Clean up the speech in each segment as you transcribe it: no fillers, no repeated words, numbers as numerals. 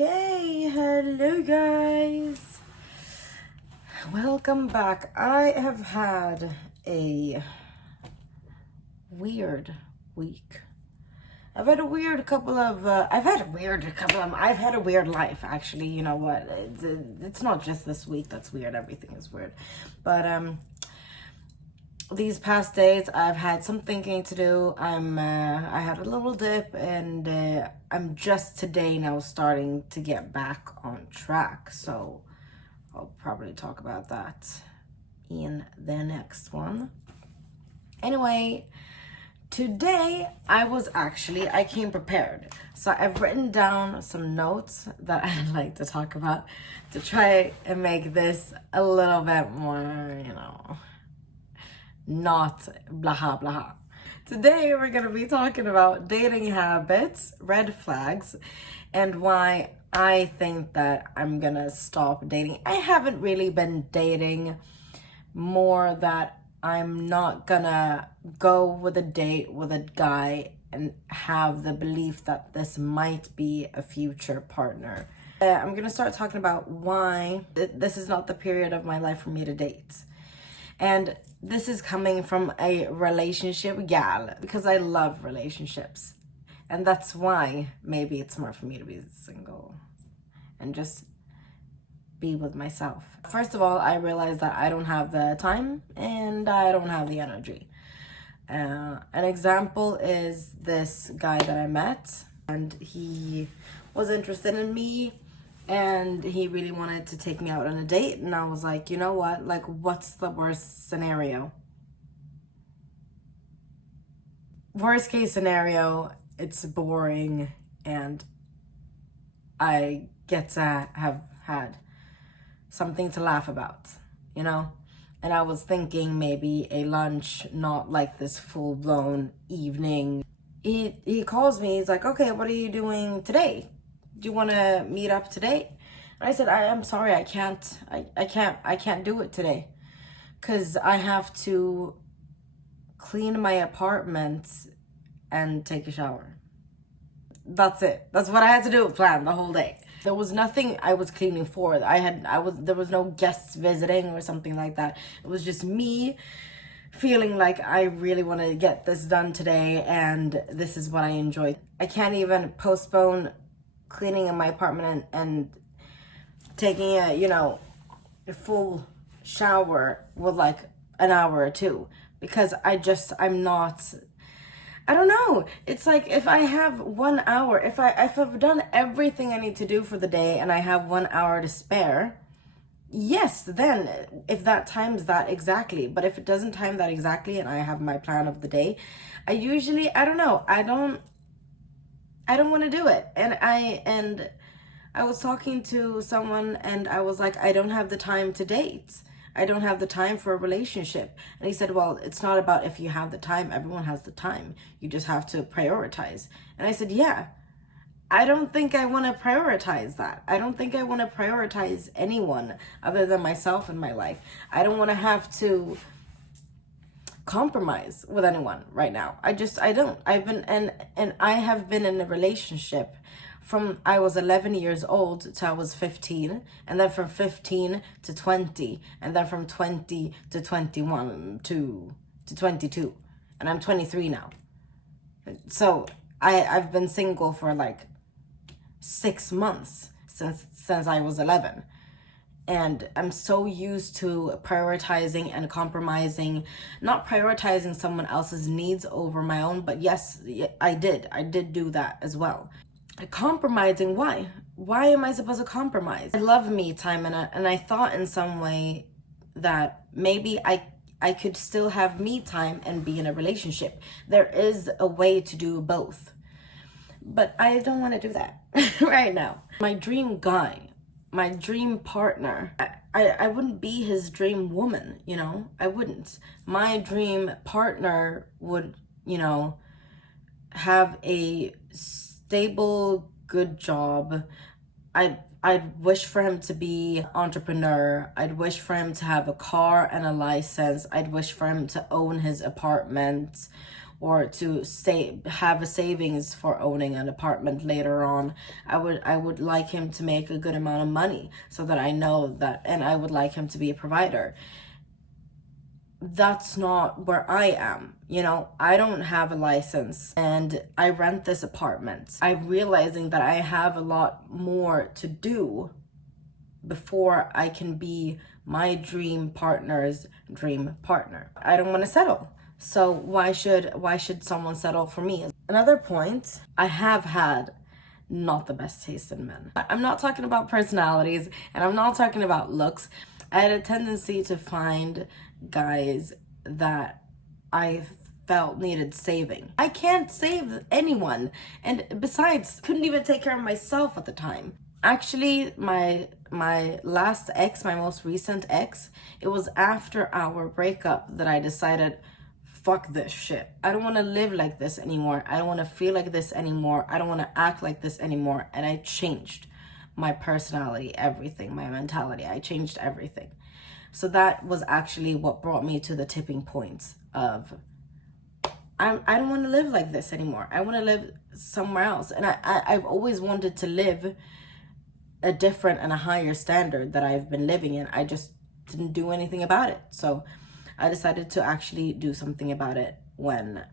Okay, hello guys. Welcome back. I have had a weird week. I've had a weird life, actually. You know what? It's not just this week that's weird. Everything is weird. But these past days I've had some thinking to do. I had a little dip, and I'm just today now starting to get back on track. So I'll probably talk about that in the next one. Anyway, today I came prepared. So I've written down some notes that I'd like to talk about to try and make this a little bit more, not blah blah. Today we're going to be talking about dating habits, red flags, and why I think that I'm going to stop dating. I haven't really been dating, more that I'm not going to go with a date with a guy and have the belief that this might be a future partner. I'm going to start talking about why this is not the period of my life for me to date. And this is coming from a relationship gal, because I love relationships. And that's why maybe it's more for me to be single and just be with myself. First of all, I realized that I don't have the time and I don't have the energy. An example is this guy that I met, and he was interested in me. And he really wanted to take me out on a date. And I was like, you know what? Like, what's the worst scenario? Worst case scenario, it's boring and I get to have had something to laugh about, And I was thinking maybe a lunch, not like this full-blown evening. He calls me, he's like, okay, what are you doing today? Do you want to meet up today? And I said, I'm sorry, I can't do it today, because I have to clean my apartment and take a shower. That's it. That's what I had to do, plan the whole day. There was nothing I was cleaning for. There was no guests visiting or something like that. It was just me feeling like I really want to get this done today, and this is what I enjoy. I can't even postpone cleaning in my apartment and taking a full shower with like an hour or two, because I don't know. It's like, if I have 1 hour, if I've done everything I need to do for the day and I have 1 hour to spare, yes, then if that times that exactly. But if it doesn't time that exactly and I have my plan of the day, I don't want to do it. And I was talking to someone and I was like, I don't have the time to date. I don't have the time for a relationship. And he said, well, it's not about if you have the time. Everyone has the time. You just have to prioritize. And I said, yeah, I don't think I want to prioritize that. I don't think I want to prioritize anyone other than myself in my life. I don't want to have to compromise with anyone right now. I don't. I have been in a relationship from I was 11 years old to I was 15, and then from 15 to 20, and then from 20 to 21 to 22, and I'm 23 now. So I've been single for like 6 months since I was 11. And I'm so used to prioritizing and compromising, not prioritizing someone else's needs over my own, but yes, I did do that as well. Compromising, why? Why am I supposed to compromise? I love me time, and I thought in some way that maybe I could still have me time and be in a relationship. There is a way to do both. But I don't want to do that right now. My dream guy, my dream partner, I wouldn't be his dream woman, I wouldn't. My dream partner would, have a stable, good job. I'd wish for him to be an entrepreneur. I'd wish for him to have a car and a license. I'd wish for him to own his apartment or to have a savings for owning an apartment later on. I would like him to make a good amount of money so that I know that, and I would like him to be a provider. That's not where I am. You know, I don't have a license and I rent this apartment. I'm realizing that I have a lot more to do before I can be my dream partner's dream partner. I don't want to settle. So why should someone settle for me? Another point, I have had not the best taste in men. I'm not talking about personalities and I'm not talking about looks. I had a tendency to find guys that I felt needed saving. I can't save anyone, and besides, couldn't even take care of myself at the time. Actually, my last ex, my most recent ex, it was after our breakup that I decided, fuck this shit. I don't want to live like this anymore. I don't want to feel like this anymore. I don't want to act like this anymore. And I changed my personality, everything, my mentality. I changed everything. So that was actually what brought me to the tipping points of, I don't want to live like this anymore. I want to live somewhere else. And I've always wanted to live a different and a higher standard that I've been living in. I just didn't do anything about it. So I decided to actually do something about it when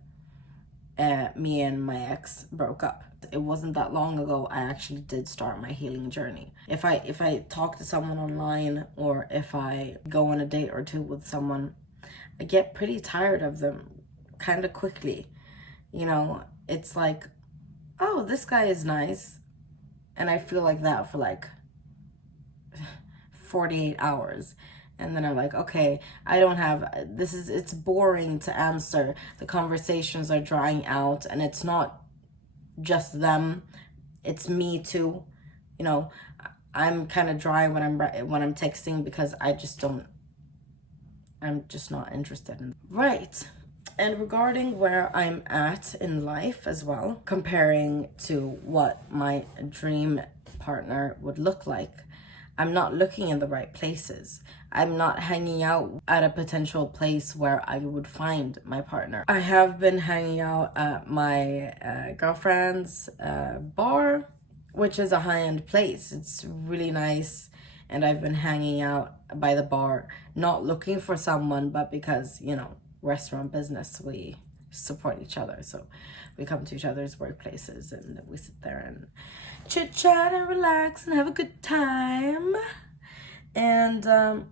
me and my ex broke up. It wasn't that long ago I actually did start my healing journey. If I talk to someone online or if I go on a date or two with someone, I get pretty tired of them kind of quickly. You know, it's like, oh, this guy is nice. And I feel like that for like 48 hours. And then I'm like, okay, I don't have, it's boring to answer. The conversations are drying out and it's not just them, it's me too. You know, I'm kind of dry when I'm texting because I'm just not interested in. Right. And regarding where I'm at in life as well, comparing to what my dream partner would look like, I'm not looking in the right places. I'm not hanging out at a potential place where I would find my partner. I have been hanging out at my girlfriend's bar, which is a high-end place. It's really nice. And I've been hanging out by the bar, not looking for someone, but because, you know, restaurant business, we support each other. So we come to each other's workplaces and we sit there and chit chat and relax and have a good time. And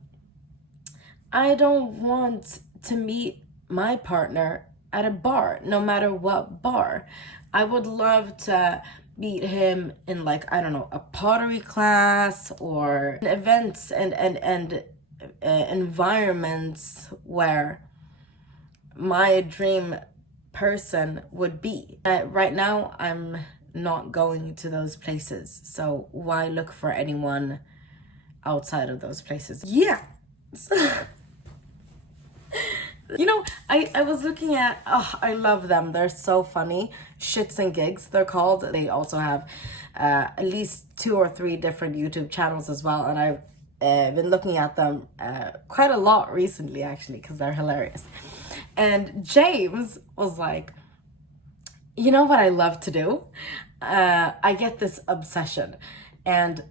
I don't want to meet my partner at a bar, no matter what bar. I would love to meet him in, like, I don't know, a pottery class or events and environments where my dream person would be. Right now, I'm not going to those places. So why look for anyone outside of those places? Yeah. You know, I was looking at, oh, I love them. They're so funny. Shits and Gigs, they're called. They also have at least 2 or 3 different YouTube channels as well. And I've been looking at them quite a lot recently, actually, because they're hilarious. And James was like, you know what I love to do? I get this obsession. And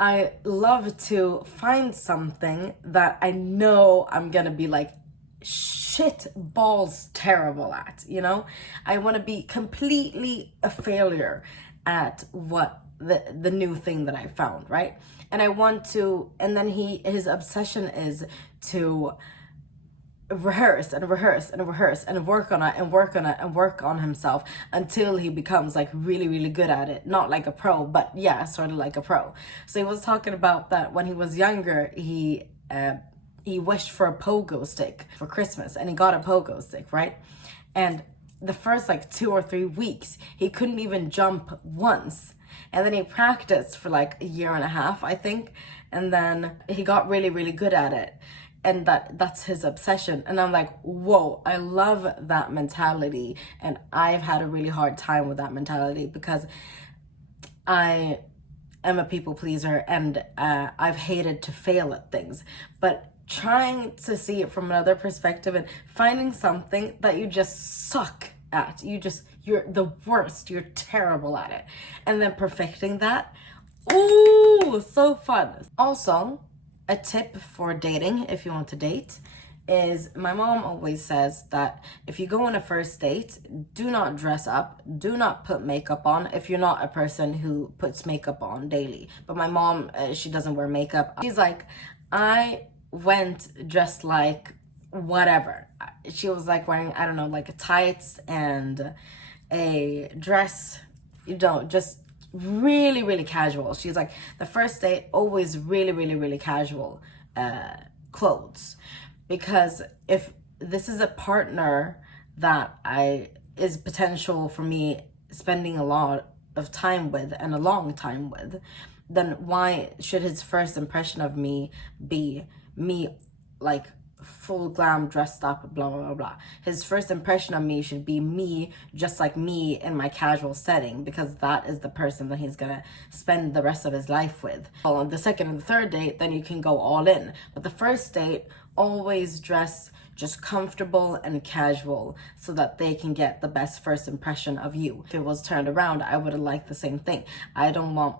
I love to find something that I know I'm gonna be like shit balls terrible at, you know? I want to be completely a failure at what the new thing that I found, right? And I want to, and then his obsession is to rehearse and rehearse and rehearse and work on it and work on it and work on himself until he becomes like really, really good at it. Not like a pro, but yeah, sort of like a pro. So he was talking about that when he was younger, he wished for a pogo stick for Christmas and he got a pogo stick, right? And the first like 2 or 3 weeks, he couldn't even jump once. And then he practiced for like a year and a half, I think. And then he got really, really good at it. And that's his obsession. And I'm like, whoa, I love that mentality. And I've had a really hard time with that mentality because I am a people pleaser and I've hated to fail at things. But trying to see it from another perspective and finding something that you just suck at. You're the worst. You're terrible at it. And then perfecting that, ooh, so fun. Also, a tip for dating, if you want to date, is my mom always says that if you go on a first date, do not dress up, do not put makeup on if you're not a person who puts makeup on daily. But my mom, she doesn't wear makeup. She's like, I went dressed like whatever. She was like wearing, I don't know, like tights and a dress, just really, really casual. She's like, the first date, always really, really, really casual clothes. Because if this is a partner that is potential for me spending a lot of time with and a long time with, then why should his first impression of me be me like full glam dressed up, blah blah blah blah. His first impression of me should be me just like me in my casual setting, because that is the person that he's gonna spend the rest of his life with. Well, on the second and the third date, then you can go all in, but the first date, always dress just comfortable and casual so that they can get the best first impression of you. If it was turned around, I would have liked the same thing. I don't want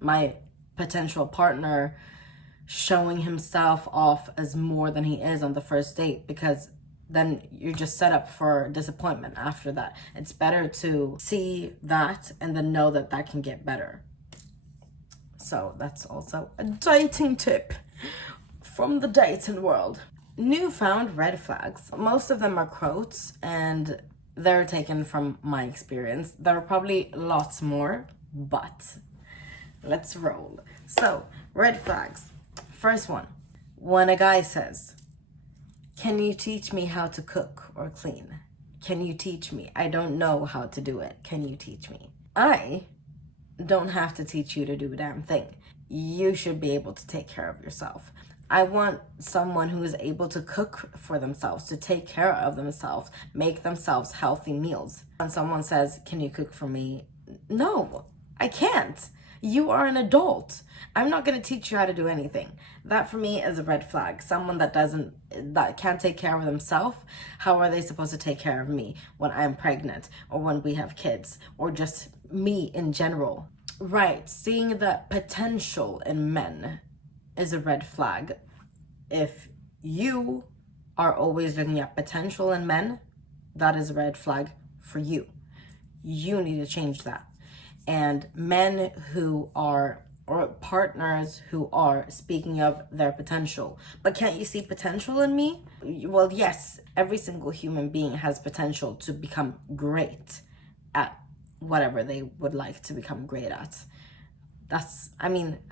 my potential partner showing himself off as more than he is on the first date, because then you're just set up for disappointment after that. It's better to see that and then know that that can get better. So that's also a dating tip from the dating world. Newfound red flags. Most of them are quotes and they're taken from my experience. There are probably lots more, but let's roll. So, red flags. First one, when a guy says, can you teach me how to cook or clean? Can you teach me? I don't know how to do it. Can you teach me? I don't have to teach you to do a damn thing. You should be able to take care of yourself. I want someone who is able to cook for themselves, to take care of themselves, make themselves healthy meals. When someone says, can you cook for me? No, I can't. You are an adult. I'm not going to teach you how to do anything. That for me is a red flag. Someone that can't take care of themselves, how are they supposed to take care of me when I'm pregnant or when we have kids or just me in general? Right, seeing the potential in men is a red flag. If you are always looking at potential in men, that is a red flag for you. You need to change that. And men who are, or partners who are speaking of their potential, but can't you see potential in me? Well, yes, every single human being has potential to become great at whatever they would like to become great at.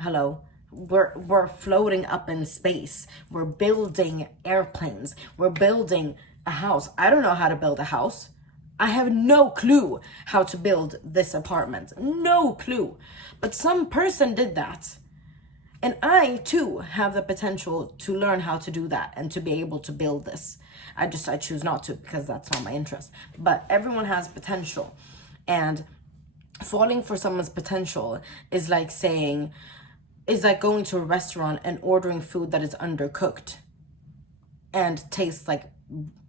Hello. We're floating up in space. We're building airplanes. We're building a house. I don't know how to build a house. I have no clue how to build this apartment. No clue. But some person did that. And I too have the potential to learn how to do that and to be able to build this. I choose not to because that's not my interest. But everyone has potential. And falling for someone's potential is like going to a restaurant and ordering food that is undercooked and tastes like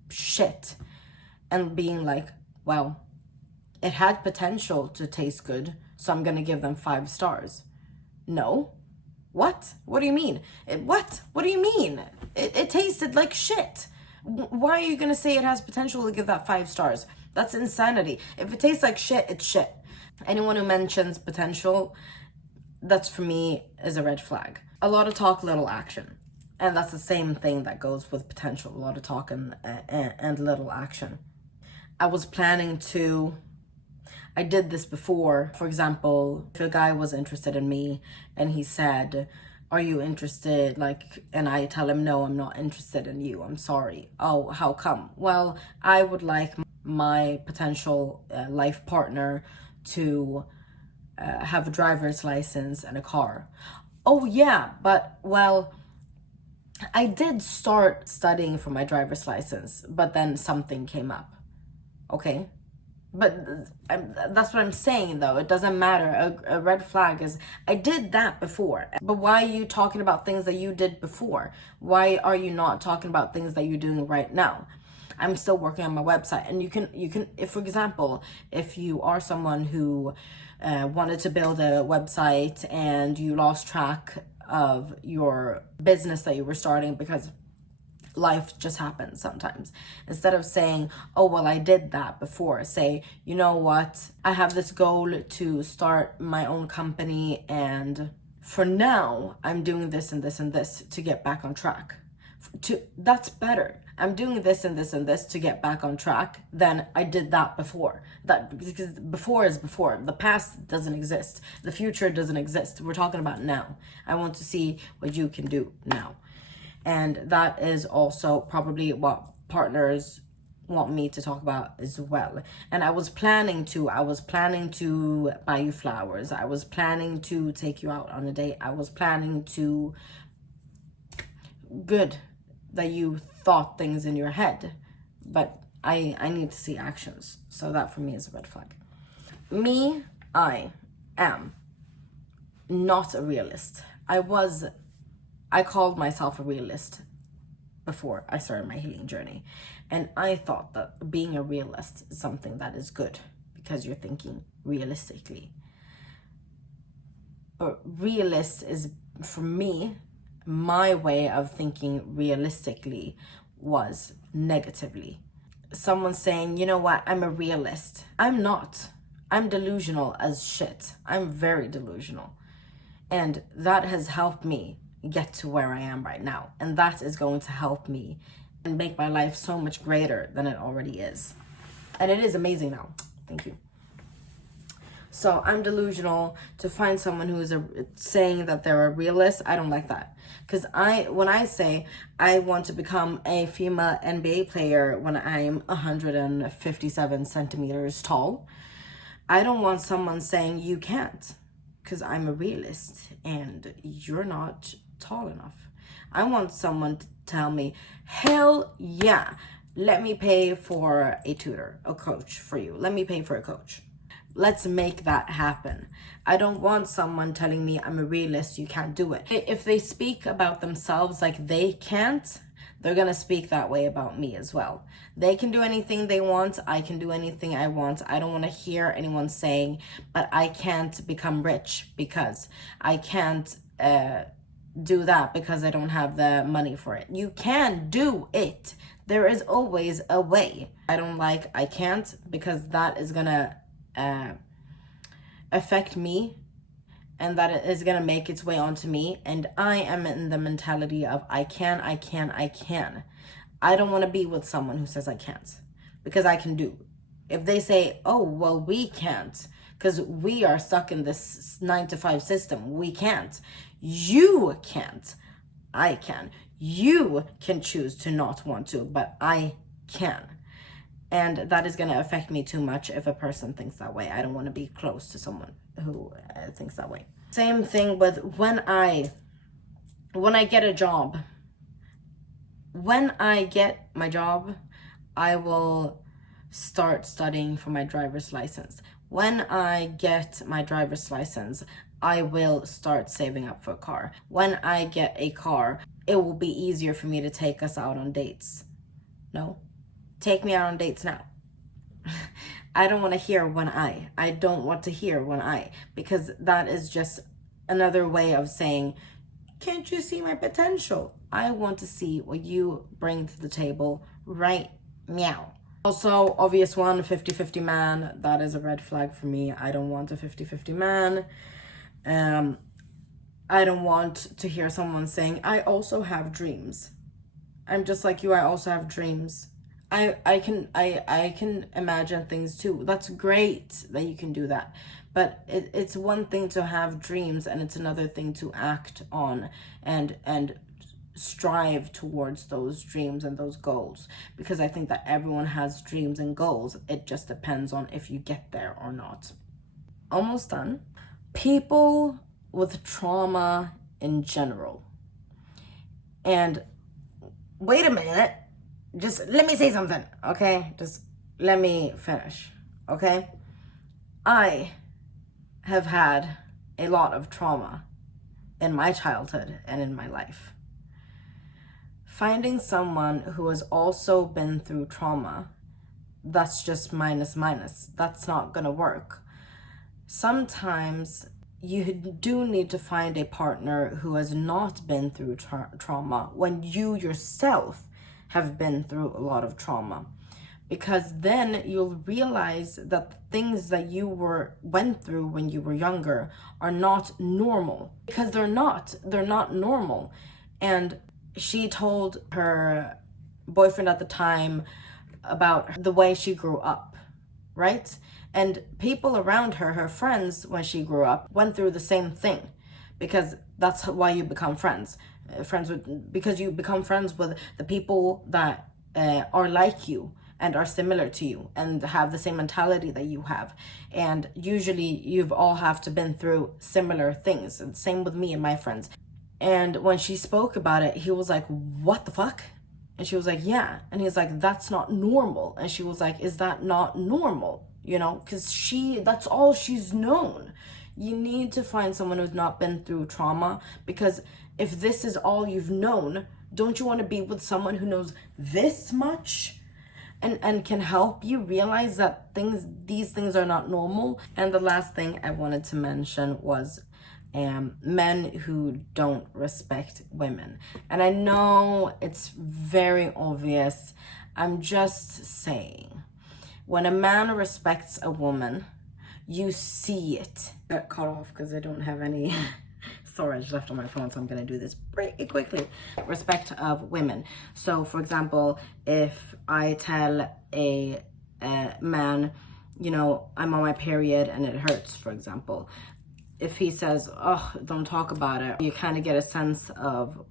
shit and being like, well, it had potential to taste good, so I'm gonna give them 5 stars. No. What? What do you mean? What do you mean? It tasted like shit. Why are you gonna say it has potential to give that 5 stars? That's insanity. If it tastes like shit, it's shit. Anyone who mentions potential, that's for me is a red flag. A lot of talk, little action. And that's the same thing that goes with potential. A lot of talk and little action. I did this before. For example, if a guy was interested in me and he said, are you interested? And I tell him, no, I'm not interested in you. I'm sorry. Oh, how come? Well, I would like my potential life partner to have a driver's license and a car. Oh yeah, but well, I did start studying for my driver's license, but then something came up. Okay, but that's what I'm saying though. It doesn't matter. A red flag is, I did that before. But why are you talking about things that you did before? Why are you not talking about things that you're doing right now? I'm still working on my website. And you can, if for example, if you are someone who wanted to build a website and you lost track of your business that you were starting because life just happens sometimes. Instead of saying, oh, well, I did that before, say, you know what? I have this goal to start my own company, and for now, I'm doing this and this and this to get back on track. That's better. I'm doing this and this and this to get back on track than I did that before. That, because before is before. The past doesn't exist. The future doesn't exist. We're talking about now. I want to see what you can do now. And that is also probably what partners want me to talk about as well. And I was planning to buy you flowers. I was planning to take you out on a date. I was planning to, good that you thought things in your head, but I need to see actions. So that for me is a red flag. Me, I am not a realist. I called myself a realist before I started my healing journey. And I thought that being a realist is something that is good because you're thinking realistically. But realist is, for me, my way of thinking realistically was negatively. Someone saying, you know what, I'm a realist. I'm not. I'm delusional as shit. I'm very delusional. And that has helped me get to where I am right now. And that is going to help me and make my life so much greater than it already is. And it is amazing now. Thank you. So I'm delusional. To find someone who is saying that they're a realist, I don't like that. Because when I say I want to become a female NBA player when I'm 157 centimeters tall, I don't want someone saying you can't, because I'm a realist and you're not tall enough. I want someone to tell me, hell yeah, let me pay for a tutor, a coach for you. Let me pay for a coach. Let's make that happen. I don't want someone telling me I'm a realist, you can't do it. If they speak about themselves like they can't, they're gonna speak that way about me as well. They can do anything they want, I can do anything I want. I don't wanna hear anyone saying, but I can't become rich because I can't do that because I don't have the money for it. You can do it. There is always a way. I don't like I can't, because that is gonna affect me, and that is gonna make its way onto me. And I am in the mentality of I can. I don't want to be with someone who says I can't, because I can do. If they say, oh, well, we can't because we are stuck in this 9-to-5 system, we can't. You can't. I can. You can choose to not want to, but I can. And that is going to affect me too much if a person thinks that way. I don't want to be close to someone who thinks that way. Same thing with when I get a job. When I get my job, I will start studying for my driver's license. When I get my driver's license, I will start saving up for a car. When I get a car, it will be easier for me to take us out on dates. No? Take me out on dates now. I don't want to hear when I don't want to hear when because that is just another way of saying, can't you see my potential? I want to see what you bring to the table right now. Also, obvious one, 50-50 man. That is a red flag for me. I don't want a 50-50 man. I don't want to hear someone saying, I also have dreams. I'm just like you, I also have dreams. I can imagine things too. That's great that you can do that. But it's one thing to have dreams, and it's another thing to act on and strive towards those dreams and those goals. Because I think that everyone has dreams and goals. It just depends on if you get there or not. Almost done. People with trauma in general. And wait a minute. Just let me say something, okay? Just let me finish, okay? I have had a lot of trauma in my childhood and in my life. finding someone who has also been through trauma, that's just minus minus. That's not gonna work. Sometimes you do need to find a partner who has not been through trauma when you yourself have been through a lot of trauma, because then you'll realize that the things that you went through when you were younger are not normal, because they're not normal. And she told her boyfriend at the time about the way she grew up, right? And people around her, her friends, when she grew up, went through the same thing, because that's why you become friends. Because you become friends with the people that are like you and are similar to you and have the same mentality that you have. And usually you've all have to been through similar things. And same with me and my friends. And when she spoke about it, he was like, what the fuck? And she was like, yeah. And he's like, that's not normal. And she was like, is that not normal? You know, because that's all she's known. You need to find someone who's not been through trauma, because if this is all you've known, don't you want to be with someone who knows this much and can help you realize that these things are not normal? And the last thing I wanted to mention was men who don't respect women. And I know it's very obvious. I'm just saying, when a man respects a woman, you see it. Got cut off because I don't have any storage left on my phone, so I'm gonna do this pretty quickly. Respect of women. So for example, if I tell a man, you know, I'm on my period and it hurts, for example, if he says, oh, don't talk about it, you kind of get a sense of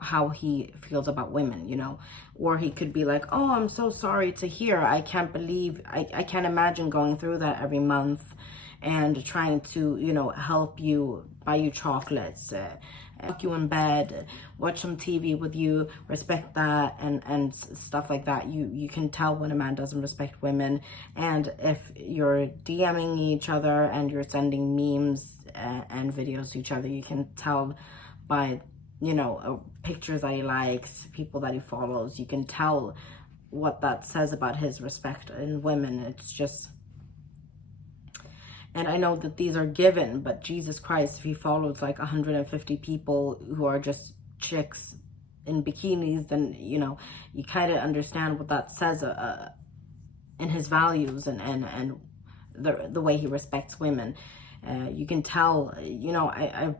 how he feels about women, you know. Or he could be like, oh, I'm so sorry to hear. I can't believe, I can't imagine going through that every month, and trying to, you know, help you, buy you chocolates, tuck you in bed, watch some TV with you, respect that, and stuff like that. You can tell when a man doesn't respect women. And if you're DMing each other and you're sending memes and videos to each other, you can tell by, you know, pictures that he likes, people that he follows. You can tell what that says about his respect in women. It's just, and I know that these are given, but Jesus Christ, if he follows like 150 people who are just chicks in bikinis, then, you know, you kind of understand what that says in his values and the way he respects women. You can tell, you know, I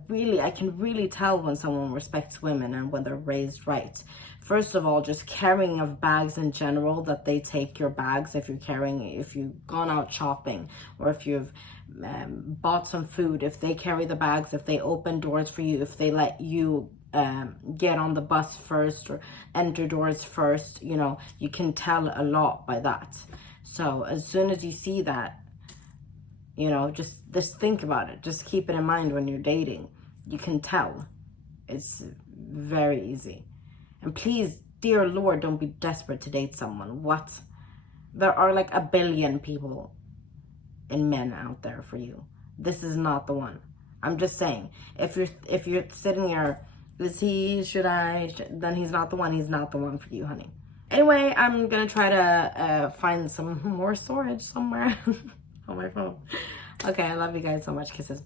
can really tell when someone respects women and when they're raised right. First of all, just carrying of bags in general, that they take your bags if you've gone out shopping, or if you've bought some food, if they carry the bags, if they open doors for you, if they let you get on the bus first or enter doors first, you know, you can tell a lot by that. So as soon as you see that, you know, just think about it. Just keep it in mind when you're dating. You can tell. It's very easy. And please, dear Lord, don't be desperate to date someone. What? There are like a billion people and men out there for you. This is not the one. I'm just saying, if you're sitting here, then he's not the one. He's not the one for you, honey. Anyway, I'm gonna try to find some more storage somewhere on my phone. Okay, I love you guys so much. Kisses.